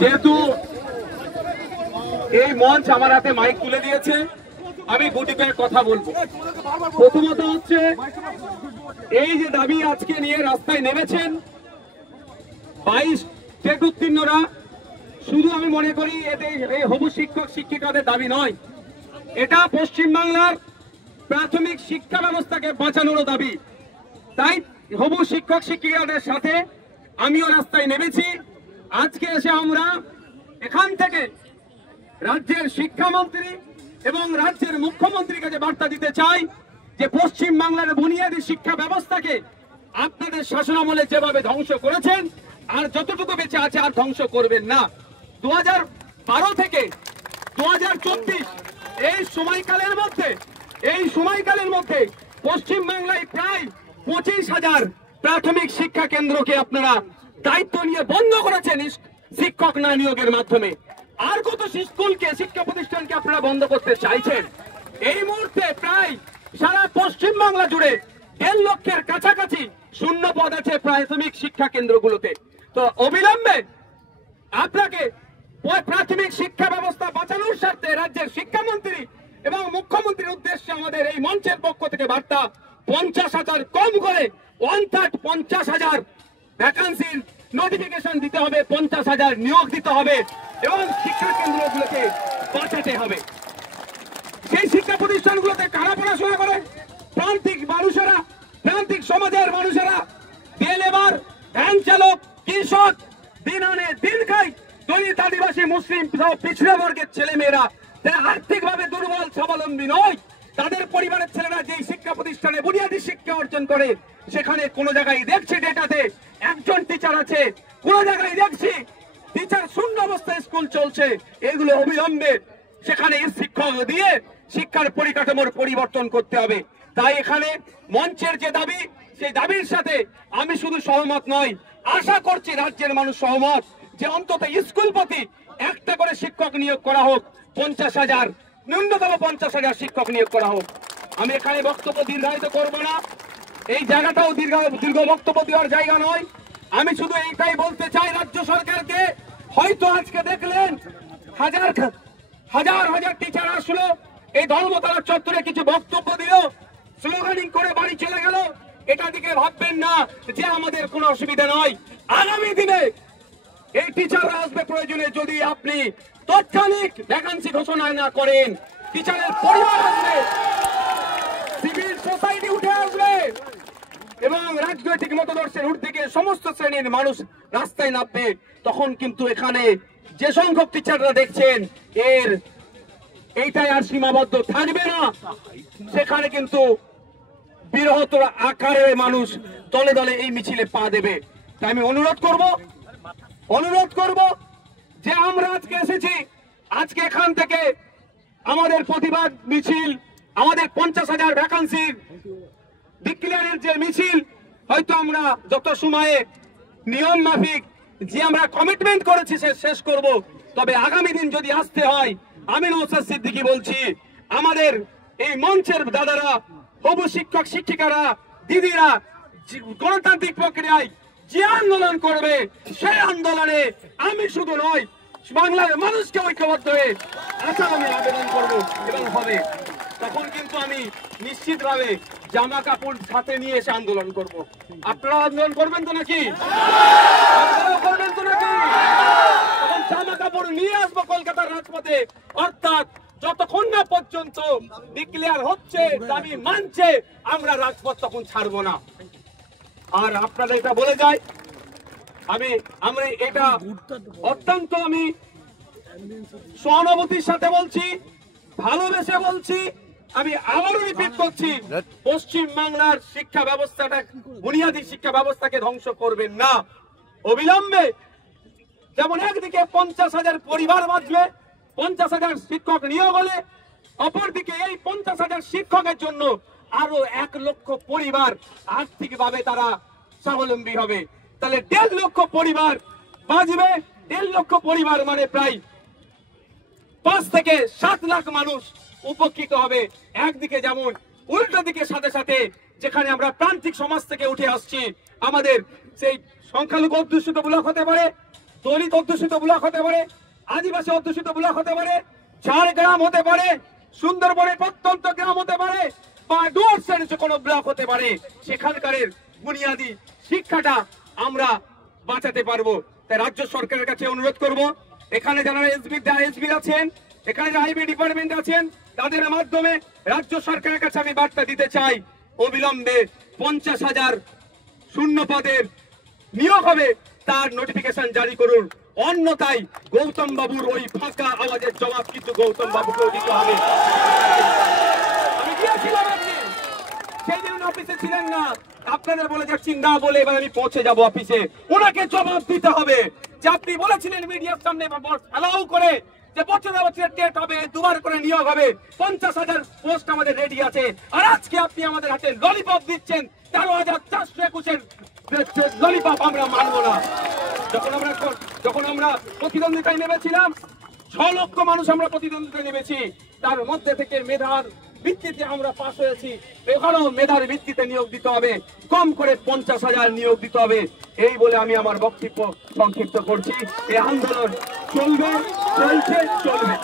যেহেতু এই মঞ্চ আমার হাতে মাইক তুলে দিয়েছে, আমি গুটি কয়েক কথা বলবো। প্রথমত হচ্ছে এই যে দাবি আজকে নিয়ে রাস্তায় নেমেছেন 22 টেট উত্তীর্ণরা, শুধু আমি মনে করি এই হবু শিক্ষক শিক্ষিকাদের দাবি নয়, এটা পশ্চিমবাংলার প্রাথমিক শিক্ষা ব্যবস্থাকে বাঁচানোর দাবি। তাই হবু শিক্ষক শিক্ষিকাদের সাথে আমিও রাস্তায় নেমেছি। আজকে এসে আমরা এখান থেকে রাজ্যের শিক্ষামন্ত্রী এবং রাজ্যের মুখ্যমন্ত্রীর কাছে বার্তা দিতে চাই যে পশ্চিম বাংলার বুনিয়াদী শিক্ষা ব্যবস্থাকে আপনাদের শাসনামলে যেভাবে ধ্বংস করেছেন আর যতটুকু বেঁচে আছে আর ধ্বংস করবেন না। 2012 থেকে 2024 এই সময়কালের মধ্যে পশ্চিম বাংলায় প্রায় 25,000 প্রাথমিক শিক্ষা কেন্দ্রকে আপনারা দায়িত্ব নিয়ে বন্ধ করেছেন শিক্ষক না নিয়োগের মাধ্যমে। আর কত স্কুলকে শিক্ষা প্রতিষ্ঠানকে আপনারা বন্ধ করতে চাইছেন? এই মুহূর্তে প্রায় সারা পশ্চিম বাংলা জুড়ে 1.5 লক্ষের কাছাকাছি শূন্য পদ আছে প্রাথমিক শিক্ষা কেন্দ্রগুলোতে। তো অবিলম্বে আপনাকে প্রাথমিক শিক্ষা ব্যবস্থা বাঁচানোর স্বার্থে রাজ্যের শিক্ষামন্ত্রী এবং মুখ্যমন্ত্রীর উদ্দেশ্যে আমাদের এই মঞ্চের পক্ষ থেকে বার্তা, 50,000 কম করে 50,000 ভ্যাকান্সির নোটিফিকেশন দিতে হবে, 50,000 নিয়োগ দিতে হবে এবং শিক্ষা কেন্দ্রগুলোকে বাঁচাতে হবে। সেই শিক্ষা প্রতিষ্ঠানগুলোতে কারা পড়াশোনা করে? প্রান্তিক মানুষেরা, প্রান্তিক সমাজের মানুষেরা, লেবার, ভ্যান চালক, কৃষক, দিন আনে দিন খায়, দলিত, আদিবাসী, মুসলিম সহ পিছড়া বর্গের ছেলে মেয়েরা যারা আর্থিকভাবে দুর্বল স্বাবলম্বী নয়, তাদের পরিবারের ছেলেরা যেই শিক্ষা প্রতিষ্ঠানে বুনিয়াদী শিক্ষা অর্জন করে সেখানে কোন জায়গায় দেখছি ডেটাতে একজন টিচার আছে, কোন জায়গায় দেখছি টিচার শূন্য অবস্থায় স্কুল চলছে। এগুলো অবিলম্বে সেখানে শিক্ষক দিয়ে শিক্ষার পরিকাঠামোর পরিবর্তন করতে হবে। তাই এখানে মঞ্চের যে দাবি, সেই দাবির সাথে আমি শুধু সহমত নয়, আশা করছি রাজ্যের মানুষ সহমত যে অন্তত স্কুল প্রতি একটা করে শিক্ষক নিয়োগ করা হোক, 50,000 ন্যূনতম 50,000 শিক্ষক নিয়োগ করা হোক। আমি এখানে বক্তব্য দীর্ঘায়িত করব না, এই জায়গাটাও দীর্ঘ বক্তব্য দেওয়ার জায়গা নয়। আমি শুধু এইটাই বলতে চাই রাজ্য সরকারকে, হয়তো আজকে দেখলেন হাজার টিচার আসলো, এই ধর্মতলা চত্বরে কিছু বক্তব্য দিল, স্লোগানিং করে বাড়ি চলে গেল, এটা দিকে ভাববেন না যে আমাদের কোনো অসুবিধা নয়। আগামী দিনে এই টিচাররা আসবে প্রয়োজনে, যদি আপনি তাৎক্ষণিক ভ্যাকান্সি ঘোষণা না করেন, টিচারের পরিবার আসবে, সিভিল সোসাইটি উঠে আসবে এবং রাজনৈতিক মতাদর্শের ঊর্ধ্বে থেকে সমস্ত শ্রেণীর মানুষ রাস্তায় নামবে। তখন কিন্তু এখানে যে সংখ্যক টিচাররা দেখছেন এইটাই আর সীমাবদ্ধ থাকবে না, সেখানে কিন্তু বৃহত্তর আকারে মানুষ দলে দলে এই মিছিলে পা দেবে। তাই আমি অনুরোধ করব যে আমরা আজকে এসেছি, আজকে এখান থেকে আমাদের প্রতিবাদ মিছিল, আমাদের 50,000 ভ্যাকান্সির ডিক্লেয়ারের যে মিছিল, হয়তো আমরা যত সময়ে নিয়ম মাফিক যে আমরা কমিটমেন্ট করেছি সে শেষ করব। তবে আগামী দিন যদি আসতে হয়, আমি নওশাদ সিদ্দিকী বলছি, আমাদের এই মঞ্চের দাদারা, হবু শিক্ষক শিক্ষিকারা, দিদিরা গণতান্ত্রিক প্রক্রিয়ায় যে আন্দোলন করবে, সেই আন্দোলনে আমি শুধু নয়, বাংলার মানুষকে ঐক্যবদ্ধ হয়ে আমি আবেদন করব এবং হবে। তখন কিন্তু আমি নিশ্চিতভাবে জামা কাপড় সাথে নিয়ে এসে আন্দোলন করব। আপনারা আন্দোলন করবেন তো নাকি? তখন জামা কাপড় নিয়ে আসবো কলকাতার রাজপথে, অর্থাৎ যতক্ষণ না পর্যন্ত ডিক্লেয়ার হচ্ছে, দাবি মানছে, আমরা রাজপথ তখন ছাড়বো না। আর আপনারা এটা বলে যাই, আমরা এটা অত্যন্ত আমি সহানুভূতির সাথে বলছি, ভালোবেসে বলছি। আমি আবারও রিপিট করছি, পশ্চিম বাংলার শিক্ষা ব্যবস্থাটা, বুনিয়াদী শিক্ষা ব্যবস্থাকে ধ্বংস করবেন না। অবিলম্বে যেমন একদিকে 50,000 পরিবার বাঁচবে, 50,000 শিক্ষক নিয়োগ হলে, অপরদিকে এই 50,000 শিক্ষকের জন্য আরো 1 লক্ষ পরিবার আর্থিকভাবে তারা স্বাবলম্বী হবে। তাহলে 1.5 লক্ষ পরিবার বাঁচবে, 1.5 লক্ষ পরিবার মানে প্রায় 5 থেকে 7 লাখ মানুষ উপকৃত হবে। একদিকে যেমন, উল্টো দিকে সাথে সাথে যেখানে আমরা প্রান্তিক সমাজ থেকে উঠে আসছি, আমাদের সেই সংখ্যালঘু অধ্যুষিত ব্লক হতে পারে, দলিত অধ্যুষিত ব্লক হতে পারে, আদিবাসী অধ্যুষিত ব্লক হতে পারে, ঝাড়গ্রাম হতে পারে, সুন্দরবনের প্রত্যন্ত গ্রাম হতে পারে, বা ডুয়ার্সের যে কোনো ব্লক হতে পারে, সেখানকার বুনিয়াদী শিক্ষাটা আমরা বাঁচাতে পারবো। তাই রাজ্য সরকারের কাছে অনুরোধ করব, এখানে যারা এসবি আছেন, এখানে যারা আইবি ডিপার্টমেন্ট আছেন, তাদের মাধ্যমে রাজ্য সরকারের কাছে আমি বার্তা দিতে চাই, অবিলম্বে 50,000 শূন্য পদের নিয়োগ হবে তার নোটিফিকেশন জারি করুন। অন্যথায় গৌতম বাবুর ওই ফাঁকা আওয়াজের জবাব কিন্তু গৌতম বাবুকেও দিতে হবে। আমি গিয়েছিলাম একদিন, সেই দিন অফিসে ছিলেন না, আপনাদের বলে যাচ্ছি না বলে এবার আমি পৌঁছে যাব অফিসে। ওনাকে জবাব দিতে হবে যে আপনি বলেছিলেন মিডিয়ার সামনে অ্যালাউ করে যে বছরে বছরে টেট হবে, দুবার করে নিয়োগ হবে, 50,000 পোস্ট আমাদের রেডি আছে, আর আজকে আপনি আমাদের হাতে ললিপপ দিচ্ছেন 13,421 ললিপপ আমরা মানবো না। যখন আমরা প্রতিদ্বন্দ্বিতায় নেমেছিলাম, 6 লক্ষ মানুষ আমরা প্রতিদ্বন্দ্বিতায় নেমেছি, তার মধ্যে থেকে মেধার ভিত্তিতে আমরা পাস হয়েছি। এখানেও মেধার ভিত্তিতে নিয়োগ দিতে হবে, কম করে 50,000 নিয়োগ দিতে হবে। এই বলে আমি আমার বক্তব্য সংক্ষিপ্ত করছি। এই আন্দোলন চলবে, চলছে, চলবে।